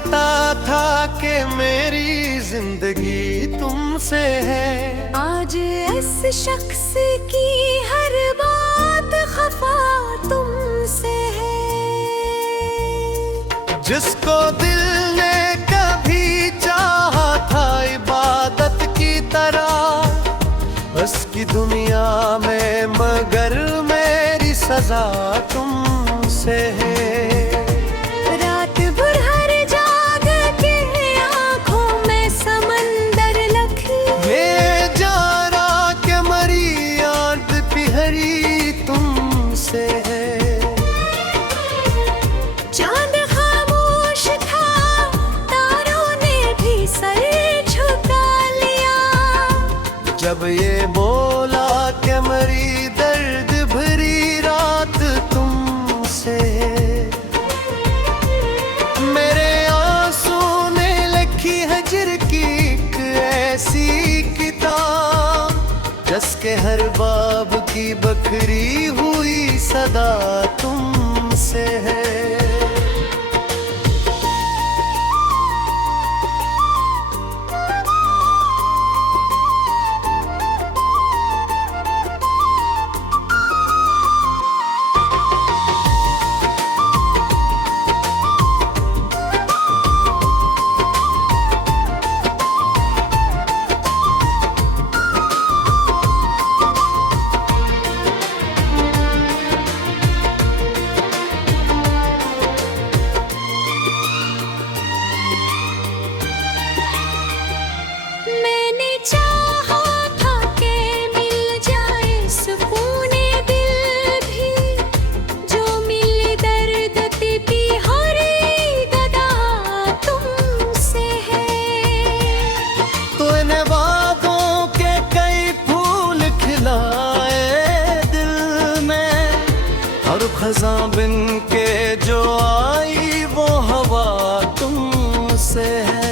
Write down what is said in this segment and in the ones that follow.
पता था कि मेरी जिंदगी तुमसे है। आज इस शख्स की हर बात खफा तुमसे है। जिसको दिल ने कभी चाहा था इबादत की तरह, उसकी दुनिया में मगर मेरी सजा तुमसे है। रात भर हर जाग के आंखों में समंदर लखी, मैं जा रहा के मरी याद पिहरी तुमसे है। चांद खामोश था, तारों ने भी सर झुका लिया। जब ये बोला कि मरी दर्द भरी रात तुमसे है। मेरे आंसू ने लिखी हजर की एक ऐसी किताब, जिसके हर बाब की बखरी हुई सदा तुमसे है। मैंने चाहा था कि मिल जाए सुकूने दिल भी, जो मिले दर्द भी हर गदा तुमसे है। तो इन बातों के कई फूल खिलाए दिल में, और खज़ां बिन के जो आई वो हवा तुमसे है।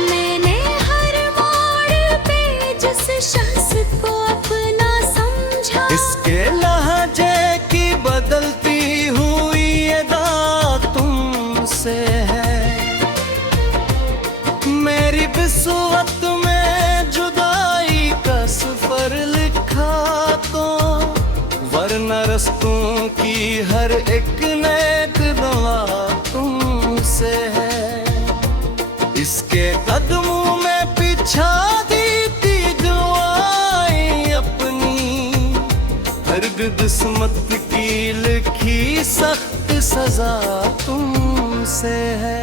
मैंने हर मोड़ पे जिस शख्स को अपना समझा, इसके लहजे की बदलती हुई अदा तुमसे है। मेरी बिस्वत में जुदाई का सफर लिखा तो, वरना रस्तों की हर एक नेक दुआ तुमसे है। इसके कदमों में पिछा दी थी दुआएं अपनी, हर किस्मत की लिखी सख्त सजा तुमसे है।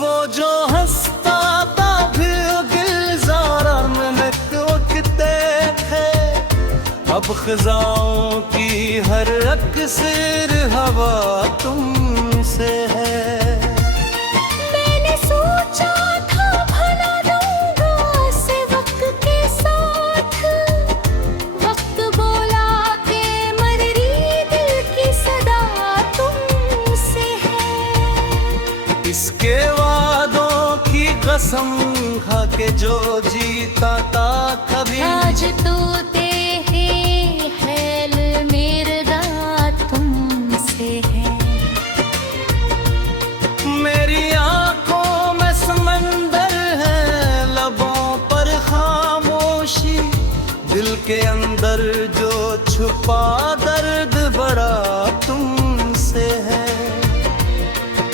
वो जो हंसता था फिर गुलज़ारा में टोकते थे, अब खज़ाओं की हर अक्सर हवा तुमसे है। मैंने सोचा था भला दूंगा से वक्त के साथ, वक्त बोला कि मरी दिल की सदा तुमसे है। इसके वादों की कसम खा के जो जीता था कभी, आज तो तेरे हैल मेरा तुमसे है। मेरी आंखों में समंदर है, लबों पर खामोशी, दिल के अंदर जो छुपा दर्द बड़ा तुमसे है।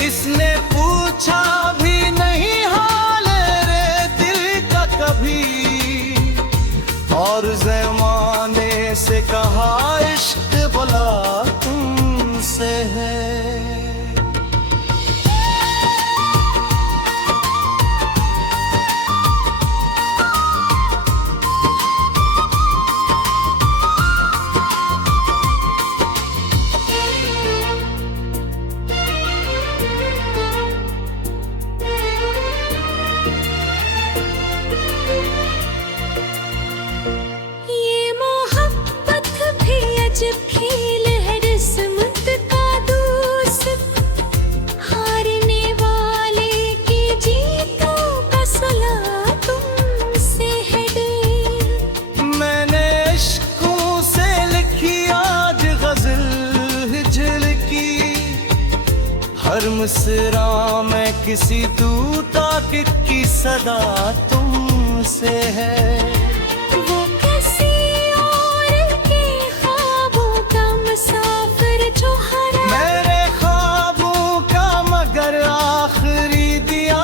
इसने पूछा भी नहीं हाल रे दिल का कभी, और ज़माने से कहा इश्क भला तुमसे है। मिसरा मैं किसी दूता की सदा तुमसे है। वो किसी और के ख्वाबों का मुसाफिर जो हरा मेरे ख्वाबों का मगर आखिरी दिया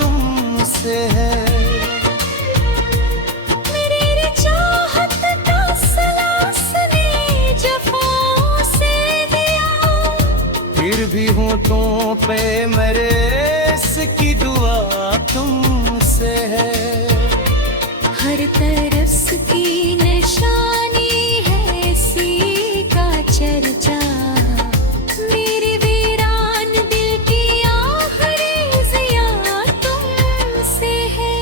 तुमसे है। मेरी चाहत का सिला उसने जफाओं से दिया। फिर भी होठों पे मेरे इसकी दुआ तुमसे है। हर तरफ की निशानी है इसी का चर्चा। मेरे वीरान दिल की आखिरी ज़िया तुमसे है।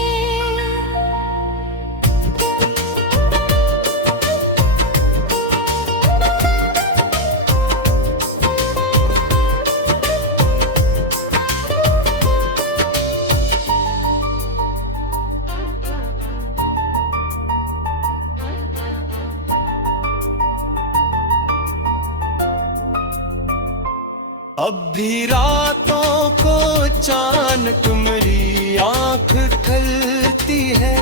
अब भी रातों को चान तुम्हारी आंख खलती है।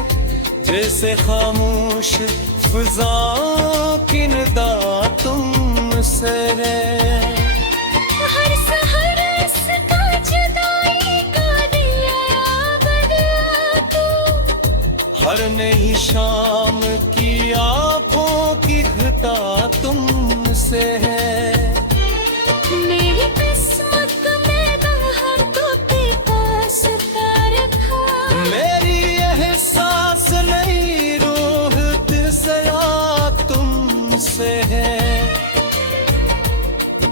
जैसे खामोश फिजाओं की निदा तुमसे है। हर सहर इसका जुदाई का दिया बदला तू। हर नई शाम की आंखों की घटा तुमसे है। मेरी किस्मत में बाहर तो पास का रखा। मेरी एहसास नहीं रूह तिसरा तुमसे है।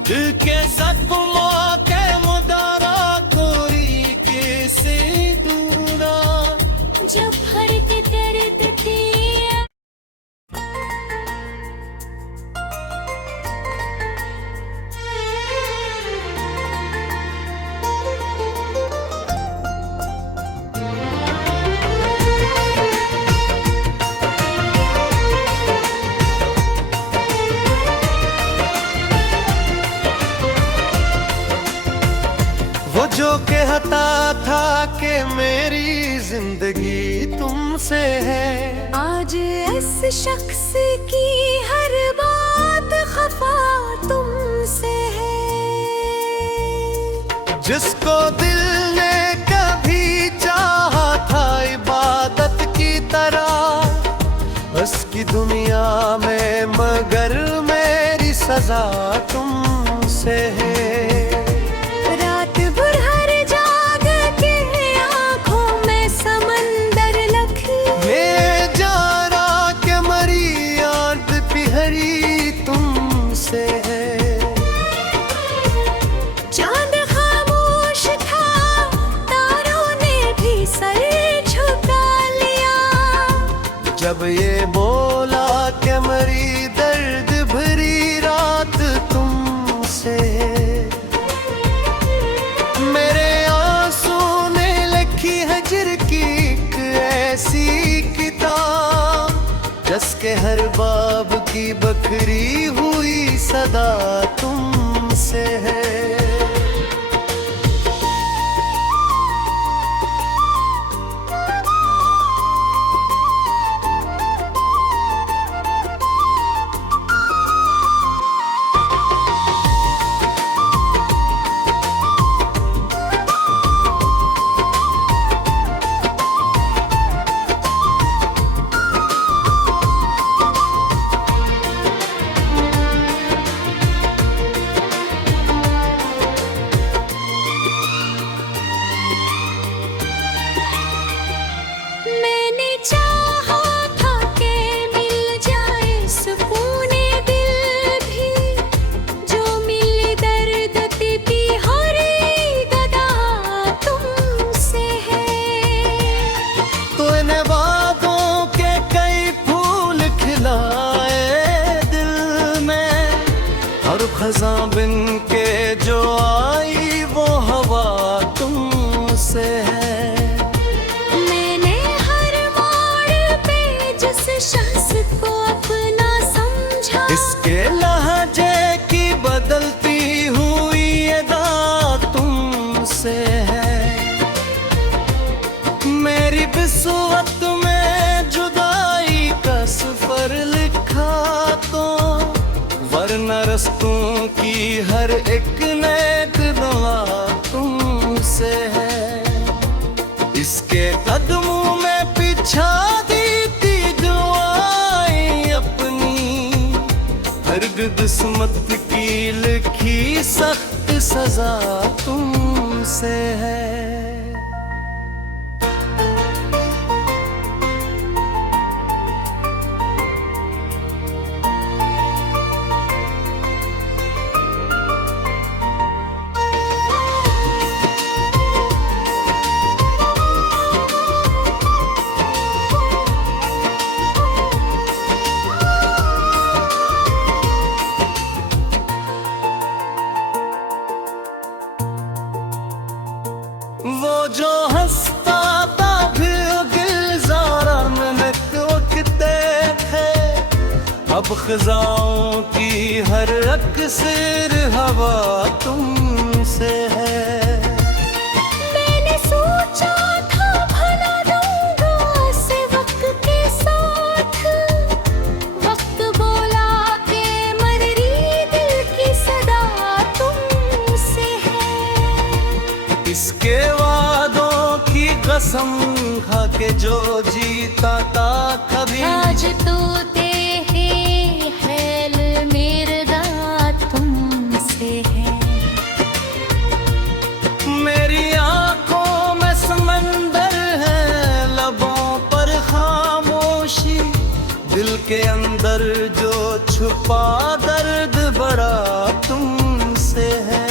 दिल के ज़ख्मों के मुदारा कोरी कैसे दूरा। जब हर के दर्द दिया वो जो कहता था कि मेरी जिंदगी तुमसे है। आज इस शख्स की हर बात खफा तुमसे है। जिसको दिल ने कभी चाहा था इबादत की तरह। उसकी दुनिया में मगर मेरी सजा तुमसे है। रात भर हर जाग के आंखों में समंदर लखी। मैं जा रहा के मरी याद पिहरी तुमसे है। चांद खामोश था तारों ने भी सर झुका लिया। जब ये बोला के मरी दर्द भरी रात तुमसे है। मेरे आंसू ने लिखी हजर की एक ऐसी किताब। जिसके हर बाब की बखरी हुई सदा तुमसे है। मैंने चाहा था कि मिल जाए सुकूने दिल भी। जो मिले दर्द भी हर गदा तुमसे है। तो इन बातों के कई फूल खिलाए दिल में। और खजा बिन के जो आई वो हवा तुमसे है। मैंने हर मोड़ पे जिस शख्स को अपना समझा। इसके लहजे की बदलती हुई अदा तुम हर एक नेक दुआ तुमसे है। इसके कदमों में पिछा दी थी दुआएं अपनी, हर किस्मत की लिखी सख्त सजा तुमसे है। वो जो हंसता था भी गुलज़ारा महकते थे, अब ख़ज़ाओं की हर अक्सर हवा तुमसे है। मैंने सोचा था भला दूंगा से वक्त के साथ, वक्त बोला के मर्री दिल की सदा तुमसे है। इसके वादों की कसम खा के जो जीता था कभी, आज तो हैल मेरा तुमसे है। मेरी आंखों में समंदर है, लबों पर खामोशी, दिल के अंदर जो छुपा दर्द बड़ा तुमसे है।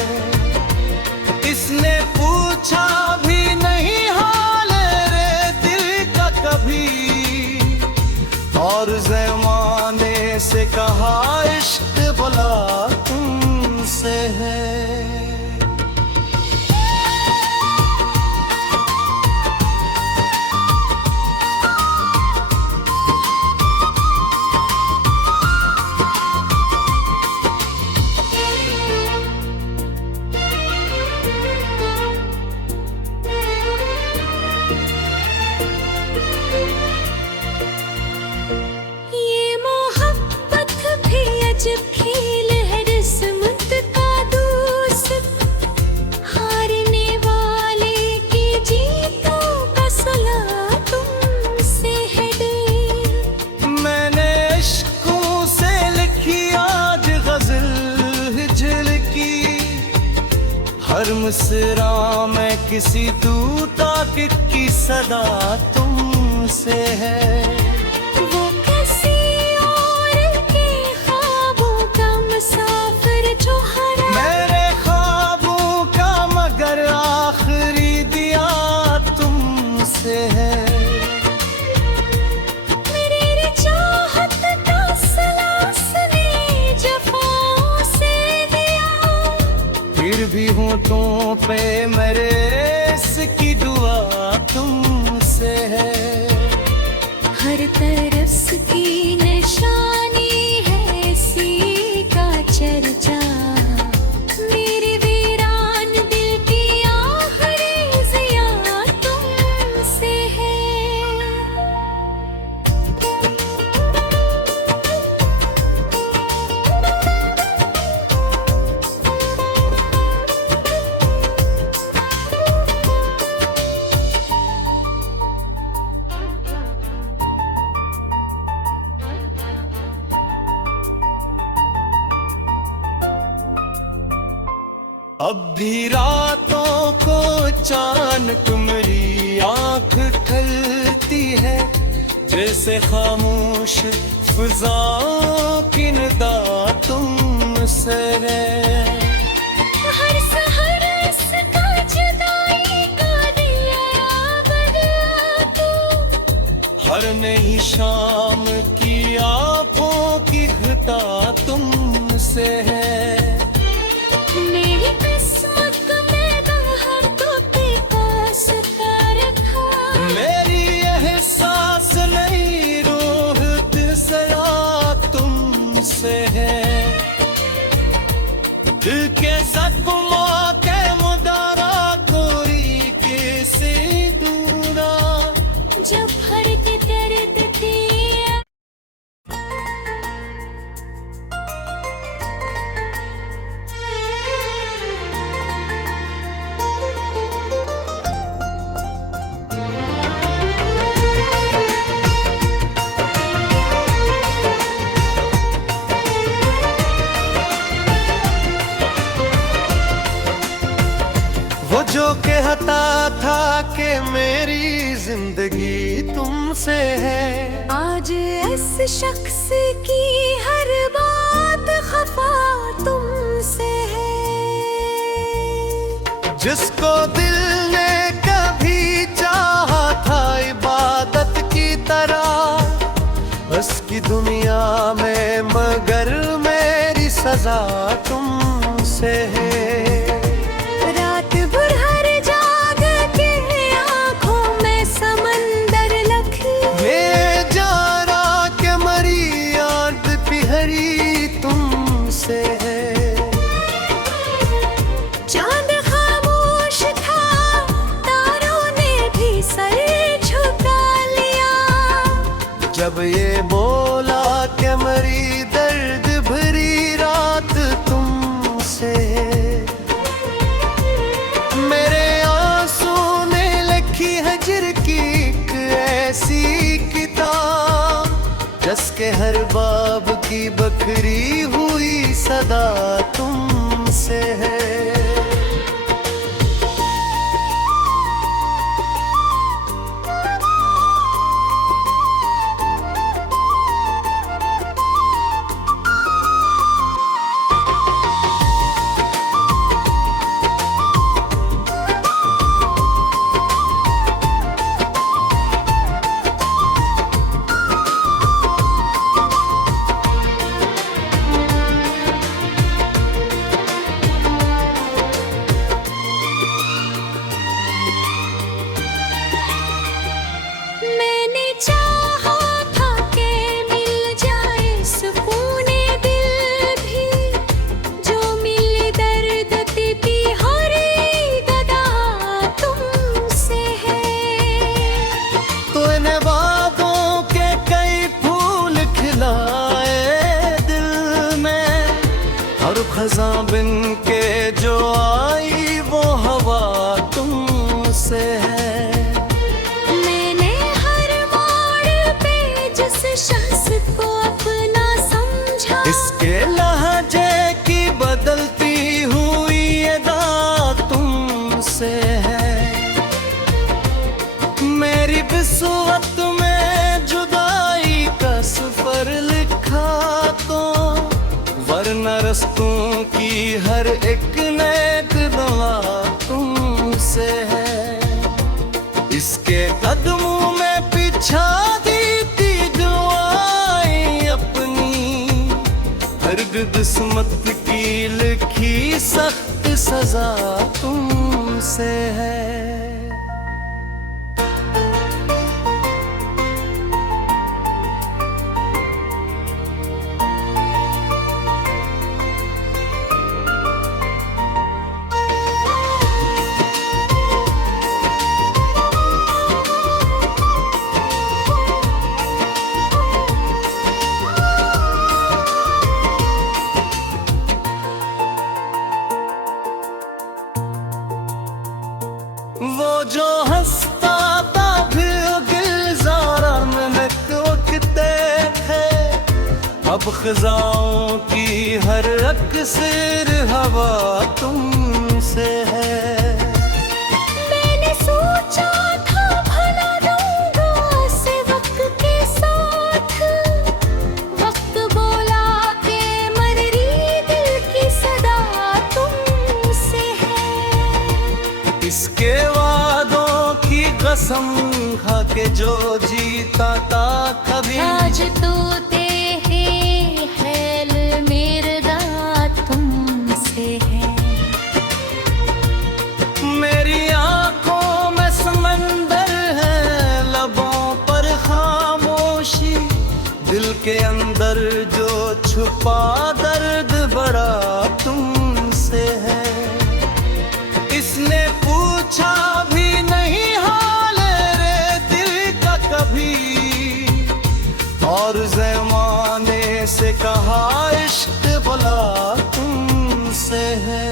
इसने पूछा भी नहीं हाल रे दिल का कभी, और ज़माने से कहा इश्क भला तुमसे है। ये मोहब्बत भी अजब खेल है, रिस्मत का दोस्त, हारने वाले की जीतों का सुला तुमसे है दिल। मैंने इश्कों से लिखी आज गजल हिजल की, हर मिसरा में किसी दूता की सदा तुमसे है। वो किसी और के ख्वाबों का मुसाफिर जो हरा, मेरे ख्वाबों का मगर आखिरी दिया तुमसे है। मेरी चाहत का सलासले जफाओं से दिया, फिर भी होठों पे मेरे इसकी दुआ तुमसे है। हर तरफ की निशानी है इसी का चर्चा, मेरे वीरान दिल की आखिरी ज़िया तुमसे है। अब भी रातों को अचानक मेरी आंख खलती है, जैसे खामोश फिजाओं की निदा तुमसे है। हर सहर इसका जुदाई का दिया बदला तू, हर नई शाम की आंखों की घटा तुमसे है। मेरी किस्मत में हर तोते पास का रखा, मेरी एहसास नहीं रूह तिसरा तुमसे है। दिल के ज़ख्मों के मुदारा कोरी कैसे दूरा, जब हर के दर्द दिया। चाहता था कि मेरी जिंदगी तुमसे है। आज इस शख्स की हर बात खफा तुमसे है। जिसको दिल ने कभी चाहा था इबादत की तरह, उसकी दुनिया में मगर मेरी सजा तुमसे है। रात भर हर जाग के आंखों में समंदर लखी, ये जारा के मरी याद पिहरी तुमसे है। चांद खामोश था, तारों ने भी सर झुका लिया। जब ये बोला कि मरी दर्द भरी रात तुमसे, मेरे आंसू ने लिखी हजर की एक ऐसी किताब, जिसके हर बाब की बखरी हुई सदा तुमसे है। मैंने चाहा था कि मिल जाए सुकूने दिल भी, जो मिले दर्द की हर गदा तुमसे है। तो इन वादों के कई फूल खिलाए दिल में, और खज़ां बिन के जो आई वो हवा तुमसे है। मैंने हर मोड़ पे जिस शख्स को अपना समझा, इसके लहजे की बदलती हुई अदा तुमसे है। मेरी बिस्वत में जुदाई का सफर लिखा तो, वरना रस्तों की हर एक नेक दुआ तुमसे है। इसके कदमों में पिछा दी थी दुआएं अपनी, हर किस्मत की लिखी सख्त सजा तुमसे है। वो जो हंसता था फिर गुलज़ारा में वक्ते थे, अब खज़ाओं की हर अक्सर हवा तुमसे है। मैंने सोचा था भला दूंगा से वक्त के साथ, वक्त बोला कि मरी दिल की सदा तुमसे है। इसके वादों की कसम खा के जो जीता था कभी, आज तो तेरे हैल मेरा तुमसे है। मेरी आंखों में समंदर है, लबों पर खामोशी, दिल के अंदर जो छुपा दर्द बड़ा तुमसे है। इसने पूछा भी नहीं हाल रे दिल का कभी, और ज़माने से कहा इश्क भला तुमसे है।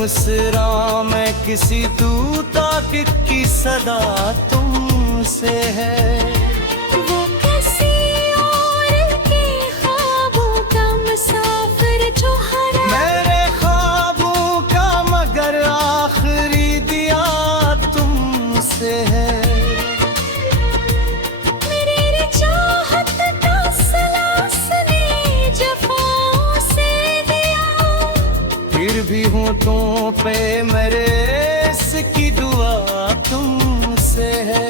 मिसरा मैं किसी दूता की सदा तुमसे है। वो किसी और के ख्वाबों का मुसाफिर जो हरा मेरे ख्वाबों का मगर आखिरी दिया तुमसे है। मेरी चाहत का सलासने जफाओं से दिया। फिर भी होठों पे मेरे इसकी दुआ तुमसे है।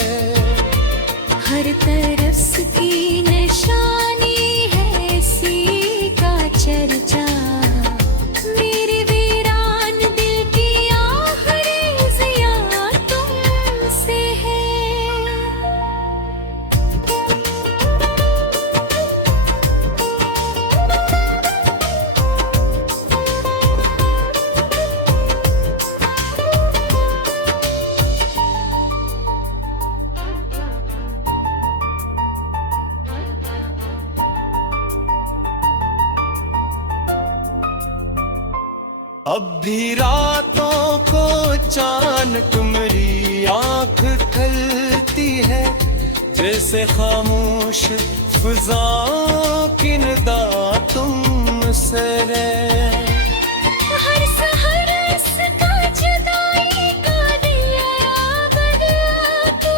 हर तरफ की निशानी है इसी का चर्चा। मेरे वीरान दिल की आखिरी ज़िया तुमसे है। अब भी रातों को चान तुम्हारी आंख खलती है। जैसे खामोश फिजाओं की निदा तुमसे है। हर सहर इसका जुदाई का दिया बदला तू।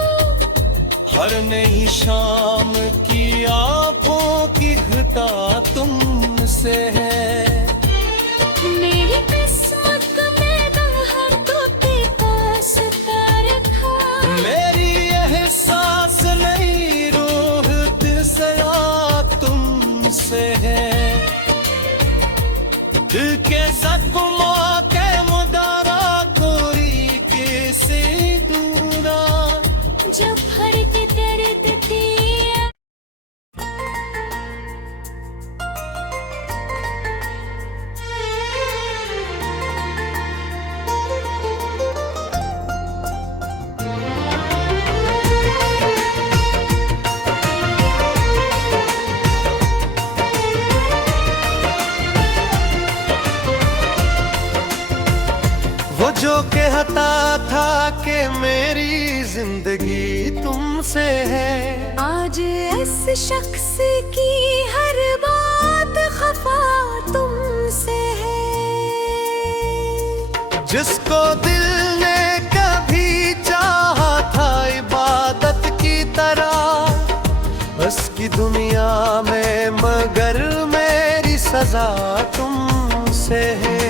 हर नई शाम की आंखों की घटा तुमसे है। मेरी किस्मत में बाहर तो के पास रखा। मेरी यह सांस नई रूह दिसरा तुमसे है। दिल के जख्मों के मुदारा कोरी के से दूरा। जब हर के दर्द दिया वो जो कहता था कि मेरी जिंदगी तुमसे है। आज इस शख्स की हर बात खफा तुमसे है। जिसको दिल ने कभी चाहा था इबादत की तरह। उसकी दुनिया में मगर मेरी सजा तुमसे है।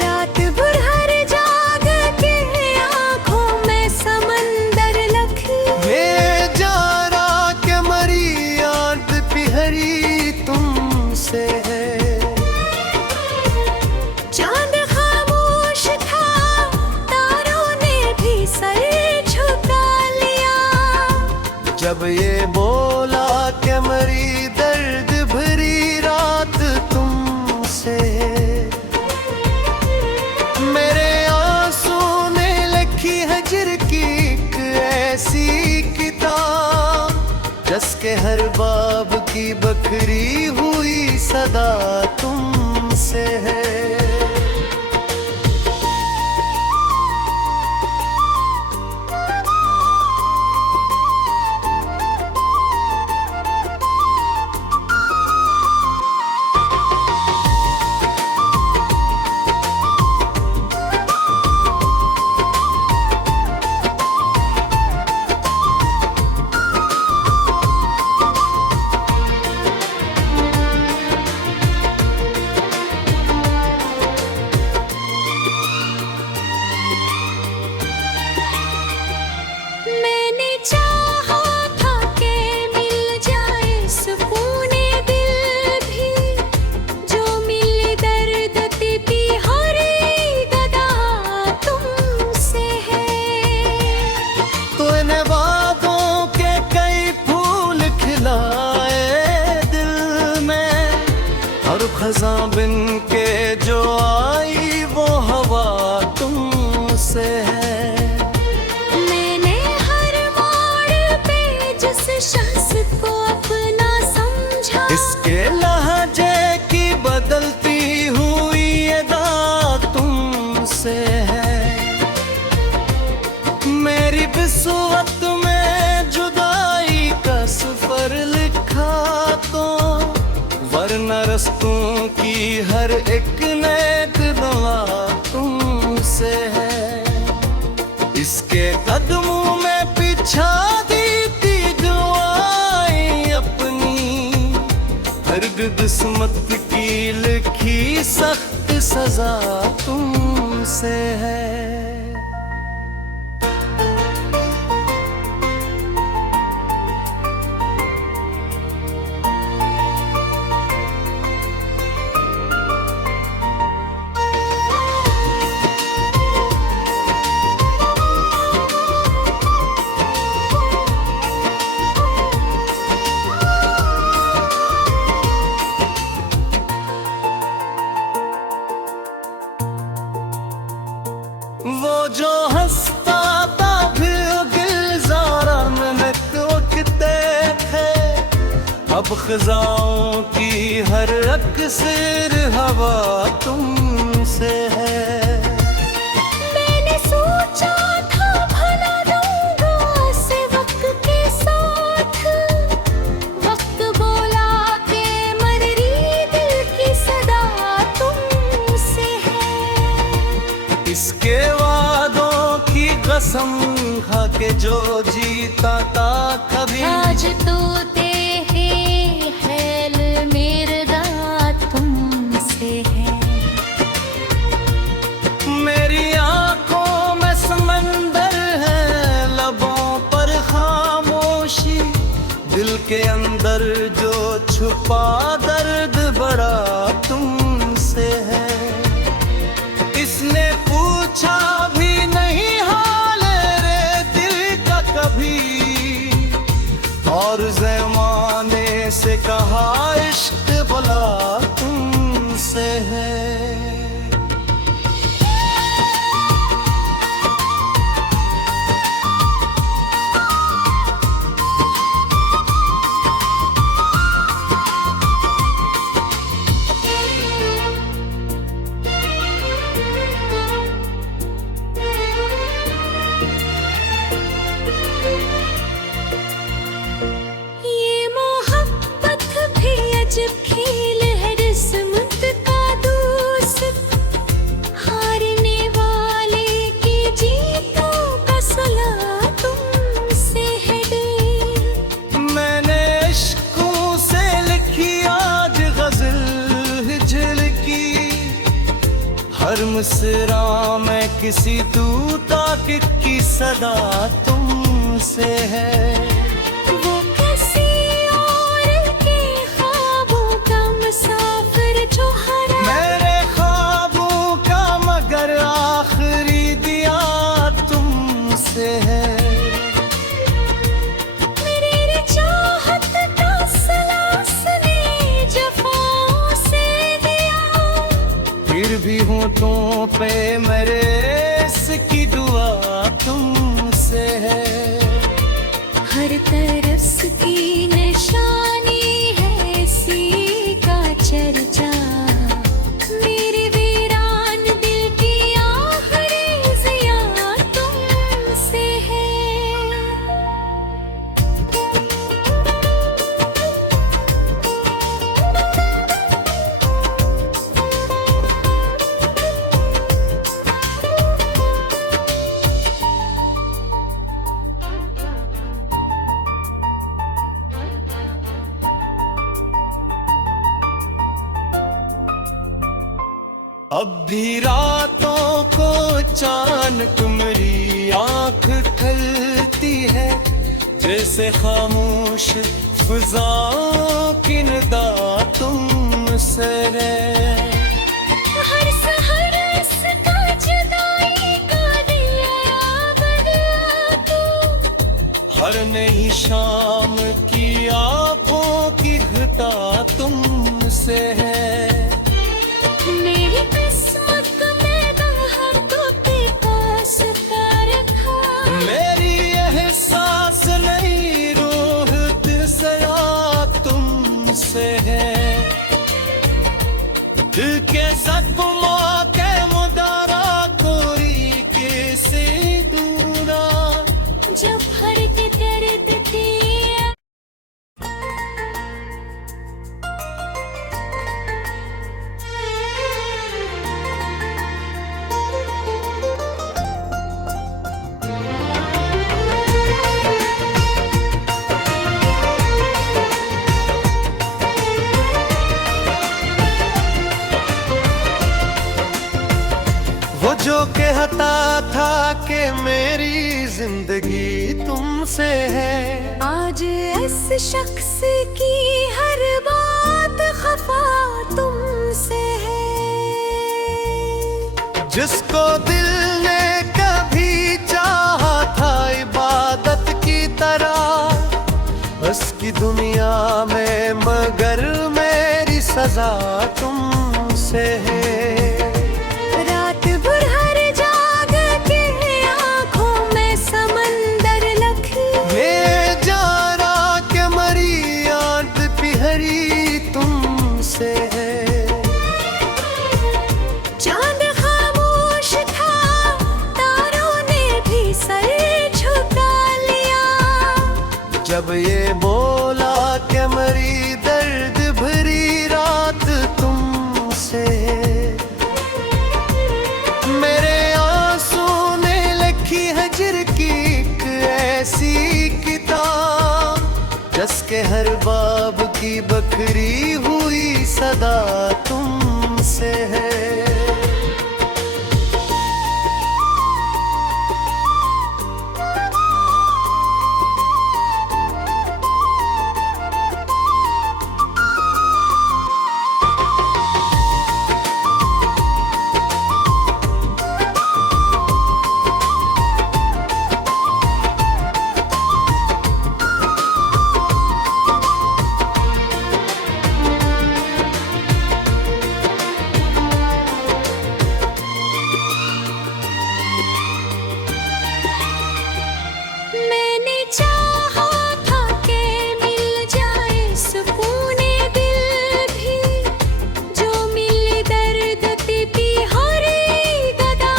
रात भर हर जाग के आंखों में समंदर लखी। मैं जा रहा के मरी याद पिहरी तुमसे है। चांद खामोश था तारों ने भी सर झुका लिया। जब ये बोला के मरी दर्द भरी रात तुमसे है। मेरे आंसू ने लिखी हजर की एक ऐसी किताब। जिसके हर बाब की बखरी हुई सदा तुमसे है। मैंने चाहा था कि मिल जाए सुकूने दिल भी। जो मिले दर्द भी हर गदा तुमसे है। तो इन वादों के कई फूल खिलाए दिल में। और खज़ां बिन के जो आई वो हवा तुमसे है। मैंने हर मोड़ पे जिस शख्स को अपना समझा। इसके लहजे की बदलती हुई अदा तुम वरना रस्तों की हर एक नेक दुआ तुमसे है। इसके कदमों में पिछा दी थी दुआएं अपनी, हर किस्मत की लिखी सख्त सजा तुमसे है। वो जो हंसता था फिर गुलज़ारा में तोड़ते थे, अब खज़ाओं की हर अक्सर हवा तुमसे है। मैंने सोचा था भला दूंगा से वक्त के साथ, वक्त बोला के मर्री दिल की सदा तुमसे है। इसके वादों की कसम खा के जो जीता था कभी, आज तो तेरे हैल मेरा तुमसे है। मेरी आंखों में समंदर है, लबों पर खामोशी, दिल के अंदर जो छुपा दर्द बड़ा तुमसे है। इसने पूछा भी नहीं हाल रे दिल का कभी, और ज़माने से कहा इश्क भला तुमसे है। ये मोहब्बत भी अजब खेल है, किस्मत का दोस्त, हारने वाले की जीतों का सला तुमसे है डर। मैंने इश्कों से लिखी आज गजल हिजल की, हर मिसरा में किसी दूता की सदा तुमसे है। वो किसी और के ख्वाबों का मुसाफिर जो हरा, मेरे ख्वाबों का मगर आखिरी दिया तुमसे है। मेरी चाहत का सलासने जफाओं से दिया, फिर भी होठों पे मेरे इसकी दुआ तुमसे है। हर तरफ की निशानी है इसी का चर्चा, मेरे वीरान दिल की आखिरी ज़िया तुमसे है। अब भी रातों को चान तुम्हारी आंख खलती है, जैसे खामोश फिजाओं की निदा तुमसे है। हर सहर इसका जुदाई का दिया बदला तू, हर नई शाम की आंखों की घटा तुमसे है। मेरी किस्मत में हर तो तेरे पास का रखा, मेरी एहसास नहीं रूह दिल से आ तुमसे है। दिल के जख्मों के मुदारा कोरी के से दूरा, जब हर के दर्द दिया जो कहता था कि मेरी जिंदगी तुमसे है, आज इस शख्स की हर बात खफा तुमसे है। जिसको दिल ने कभी चाहा था इबादत की तरह, उसकी दुनिया में मगर मेरी सजा तुमसे है। रात भर हर जाग के आंखों में समंदर लख, ये जारा के मरी याद पिहरी तुमसे है। चांद खामोश था, तारों ने भी सर झुका लिया, जब ये बोला कि मरी दर्द भरी रात तुमसे है। मेरे आंसू ने लिखी हजर की एक ऐसी किताब, जिसके हर बाब की बखरी हुई सदा तुमसे है। मैंने चाहा था कि मिल जाए सुकूने दिल भी, जो मिले दर्द भी हर गदा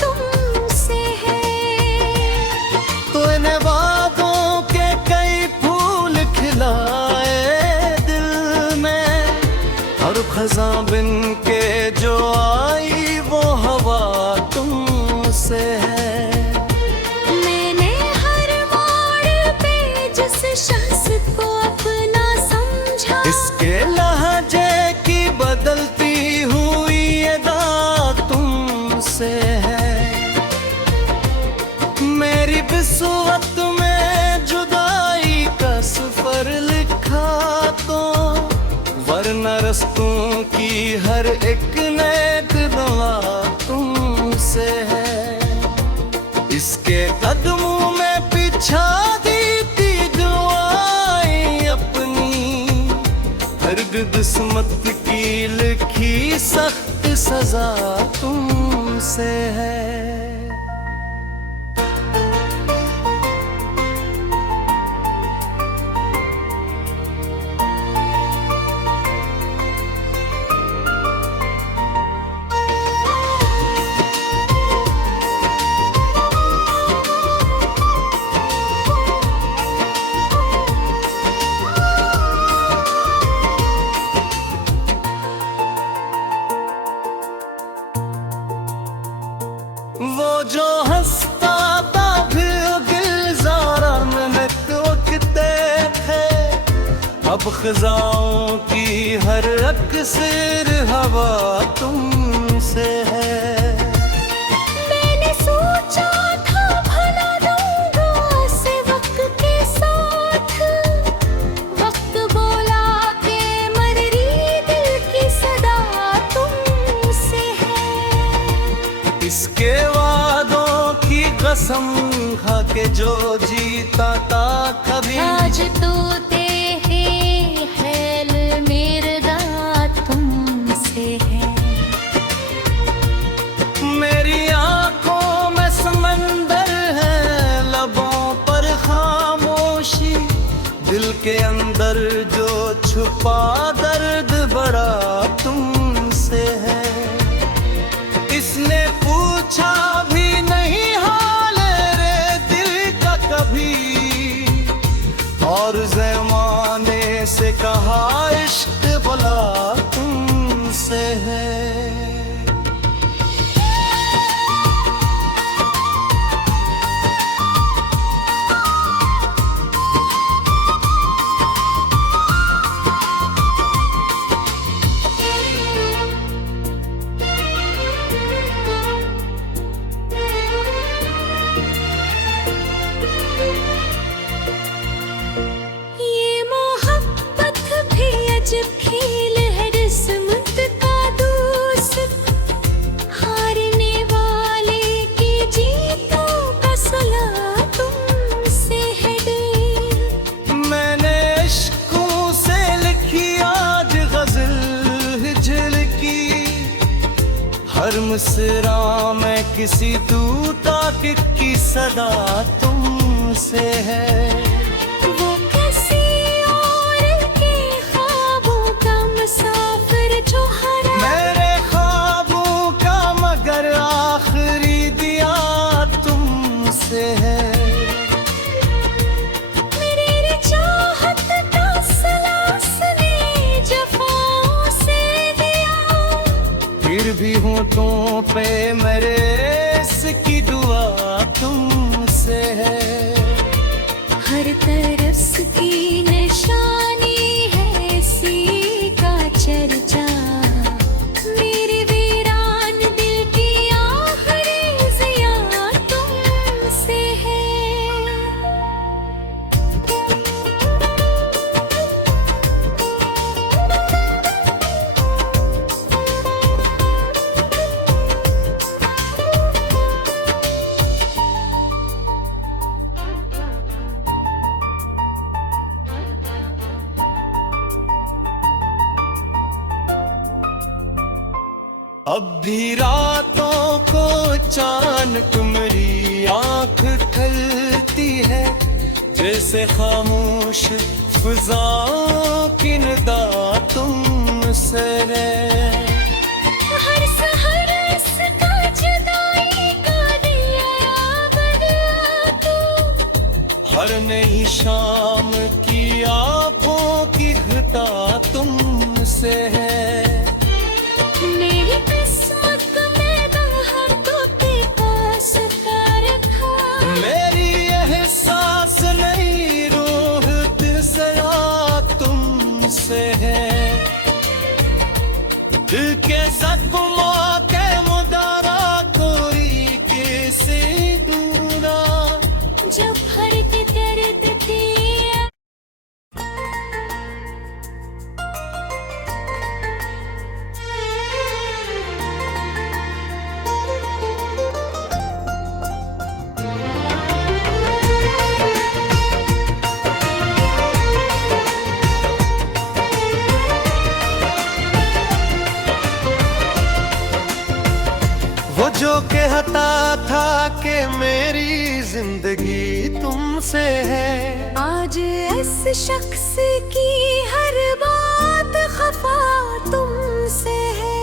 तुमसे है। तो इन बातों के कई फूल खिलाए दिल में, और खज़ां बिन के जो आई वो हवा तुमसे है। मैंने हर मोड़ पे जिस शख्स को अपना समझा, इसके लहजे की बदलती हुई अदा तुमसे है। मेरी बिस्वत में जुदाई का सफर लिखा तो, वरना रस्तों की हर एक नेक दुआ तुमसे है। इसके कदमों में पिछा दी थी दुआएं अपनी, हर किस्मत की लिखी सख्त सजा तुमसे है। वो जो हंसता था फिर गुलज़ारा में टोकते थे, अब खज़ाओं की हर अक्सर हवा तुमसे है। मैंने सोचा था भला दूंगा से वक्त के साथ, वक्त बोला कि मर्री दिल की सदा तुमसे है। इसके वादों की कसम खा के जो जीता था कभी, आज तो खेल मेरा तुमसे है। मेरी आंखों में समंदर है, लबों पर खामोशी, दिल के अंदर जो छुपा दर्द बड़ा तुमसे है। इसने पूछा भी नहीं हाल रे दिल का कभी, और ज़माने से कहा इश्क भला तुमसे है। हर मुस्कुरा मैं किसी दूता की सदा तुमसे है। वो किसी और के ख्वाबों का मुसाफिर जो हर मेरे ख्वाबों का मगर आखिरी दिया तुमसे है। मेरी चाहत का सलासने जफाओं से दिया। फिर भी होठों पे मेरे इसकी दुआ तुमसे है। हर तरफ की निशानी है इसी का चर्चा। मेरे वीरान दिल की आखिरी ज़िया तुमसे है। अब भी रातों को चांद तुम्हारी आंख खलती है। जैसे खामोश फिजाओं की निदा तुमसे है। हर सहर इसका जुदाई का दिया बदला तू। हर नई शाम की आंखों की घटा तुमसे है। मेरी किस्मत में हर तोते पास का रखा। मेरी एहसास नहीं रूह तिसरा तुमसे है। दिल के जख्मों के मुदारा कोई किसी दूरा। जब हर के दर्द थी वो जो कहता था कि मेरी जिंदगी तुमसे है। आज इस शख्स की हर बात खफा तुमसे है।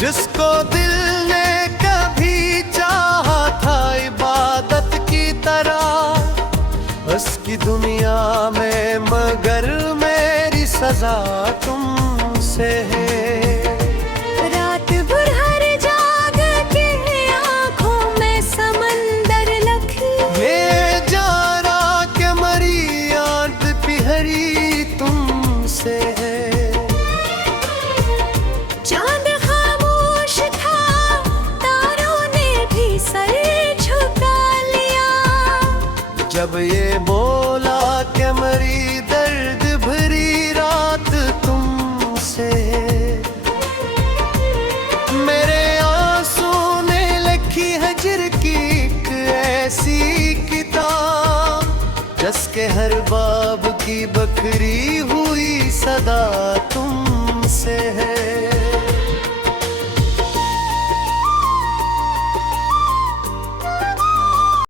जिसको दिल ने कभी चाहा था इबादत की तरह। उसकी दुनिया में मगर मेरी सजा तुमसे है। रात भर हर जाग के आंखों में समंदर लखी। मैं जा रहा के मरी याद पिहरी तुमसे है। चांद खामोश था तारों ने भी सर झुका लिया। जब ये बोला के मरी दर्द भरी रात तुमसे। मेरे आंसू ने लिखी हजर की एक ऐसी किताब। जिसके हर बाब की बखरी हुई सदा तुमसे है।